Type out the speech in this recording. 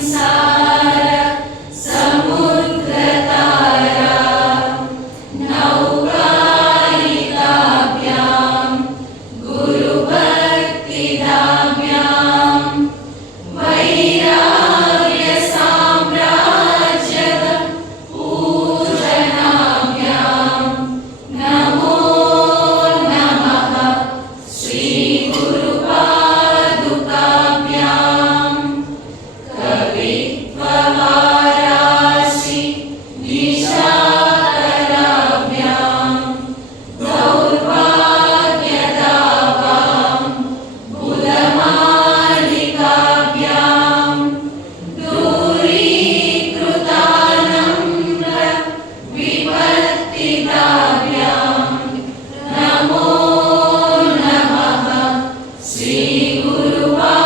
sa Guru